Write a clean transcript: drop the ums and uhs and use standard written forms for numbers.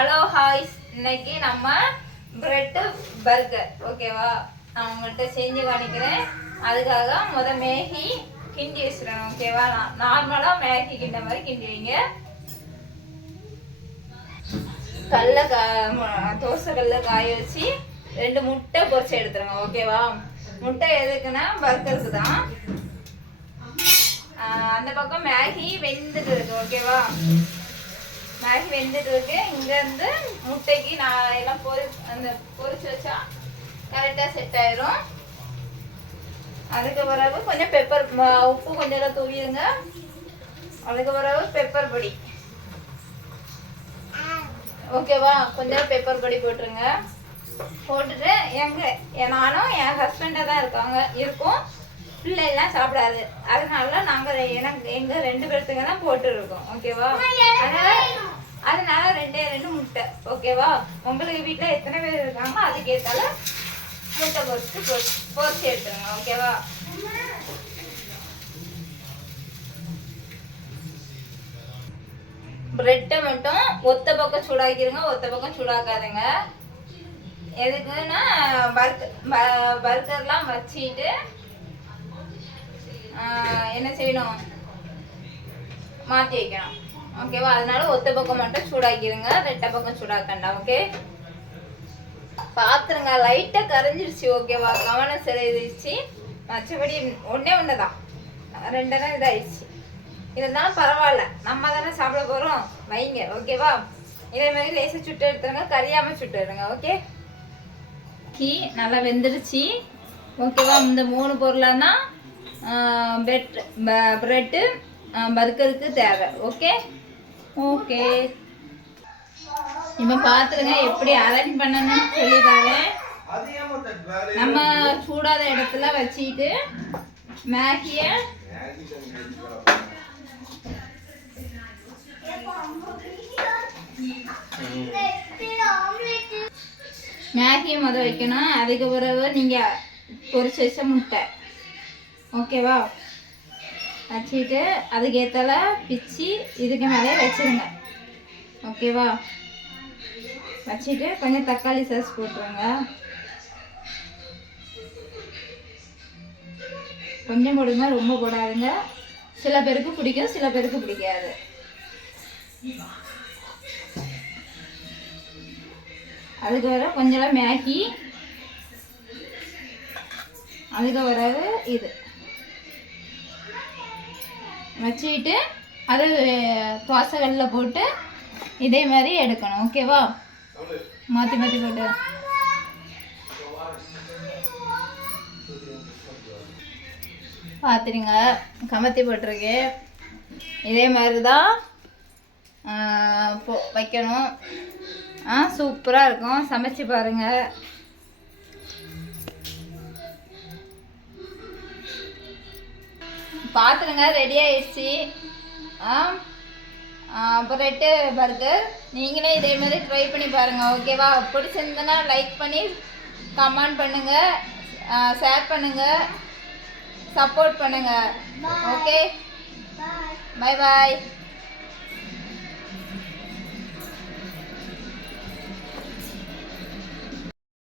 Hello ஹாய்ஸ், இன்னைக்கு நம்ம bread burger ஓகேவா நான் உங்கள்கிட்ட செஞ்சு காணிக்கிறேன். அதுக்காக மேகி கிண்டி வச்சுருவேன் ஓகேவா. நார்மலாக மேகி கிண்ட மாதிரி கிண்டிவிங்க. தோசை கல்ல காய வச்சு 2 முட்டை பொரிச்சு எடுத்துருங்க ஓகேவா. முட்டை எதுக்குன்னா பர்கருக்கு தான். அந்த பக்கம் மேகி வெந்துட்டு இருக்கு ஓகேவா. மேகி வெந்துட்டு இருக்கு. இங்கேருந்து முட்டைக்கு நான் எல்லாம் பொரிச்சு வச்சா கரெக்டாக செட் ஆயிரும். அதுக்கு பிறகு கொஞ்சம் பெப்பர் உப்பு கொஞ்சம் தூவிடுங்க. அதுக்கு பிறகு பெப்பர் பொடி ஓகேவா. கொஞ்சம் பெப்பர் பொடி போட்டுருங்க. போட்டுட்டு நானும் என் ஹஸ்பண்டாக தான் இருக்கோம். பிள்ளைலாம் சாப்பிடாது. அதனால நாங்கள் எங்கள் 2 பேர்த்துக்கு தான் போட்டுருக்கோம் ஓகேவா. அதனால 2 முட்டை ஓகேவா. உங்களுக்கு வீட்டில் எத்தனை பேர் இருக்காங்க அதுக்கேற்றால முட்டை பொரிச்சு எடுத்துருங்க ஓகேவா. பிரெட்டை மட்டும் ஒத்த பக்கம் சூடாக்கிடுங்க, ஒத்த பக்கம் சூடாக்காதுங்க. எதுக்குன்னா பர்கர்லாம் வச்சுட்டு என்ன செய்யணும், மாற்றி வைக்கணும் ஓகேவா. அதனால ஒத்த பக்கம் மட்டும் சூடாக்கிடுங்க, 2 பக்கம் சூடாக்கண்டா ஓகே. பாத்துருங்க லைட்டாக கரைஞ்சிருச்சு ஓகேவா. கவனம் செலுத்திடுச்சு. மற்றபடி ஒன்று தான் 2 இதாகிடுச்சு. இருந்தாலும் பரவாயில்ல, நம்ம தானே சாப்பிட போகிறோம், வைங்க ஓகேவா. இதே மாதிரி லேசாக சுட்டு எடுத்துருங்க, கறியாமல் சுட்டு எடுங்க ஓகே. நல்லா வெந்துடுச்சு ஓகேவா. இந்த 3 பொருளாக தான் பிரெட்டு பர்கருக்கு தேவை ஓகே. ஓகே இப்போ பார்த்துருங்க எப்படி அரேஞ்ச் பண்ணணும்னு சொல்லியிருக்காங்க. நம்ம சூடாத இடத்துல வச்சுட்டு மேகியை முதல் வைக்கணும். அதுக்கு பிறகு நீங்கள் பொரிச்சு வச்ச முட்டை ஓகேவா வச்சுட்டு அதுக்கேற்றால பிச்சு இதுக்கு மேலே வச்சுருங்க ஓகேவா. வச்சுட்டு கொஞ்சம் தக்காளி சாஸ் போட்டுருங்க. கொஞ்சம் போடுங்க, ரொம்ப போடாதுங்க. சில பேருக்கு பிடிக்கும், சில பேருக்கு பிடிக்காது. அதுக்கு வர கொஞ்சம் மேகி, அதுக்கு வராது இது வச்சுக்கிட்டு அது தோசைகளில் போட்டு இதே மாதிரி எடுக்கணும் ஓகேவா. மாற்றி மாற்றி போட்டு பார்த்துருங்க. கமத்தி போட்டிருக்கு. இதே மாதிரி தான் வைக்கணும். சூப்பராக இருக்கும். சமைச்சு பாருங்கள். பார்த்துருங்க ரெடி ஆயிடுச்சு. பிரெட்டு பர்கர் நீங்களே இதே மாதிரி ட்ரை பண்ணி பாருங்கள் ஓகேவா. பிடிச்சிருந்தனா லைக் பண்ணி கமெண்ட் பண்ணுங்கள், ஷேர் பண்ணுங்கள், சப்போர்ட் பண்ணுங்கள் ஓகே. பாய் பாய்.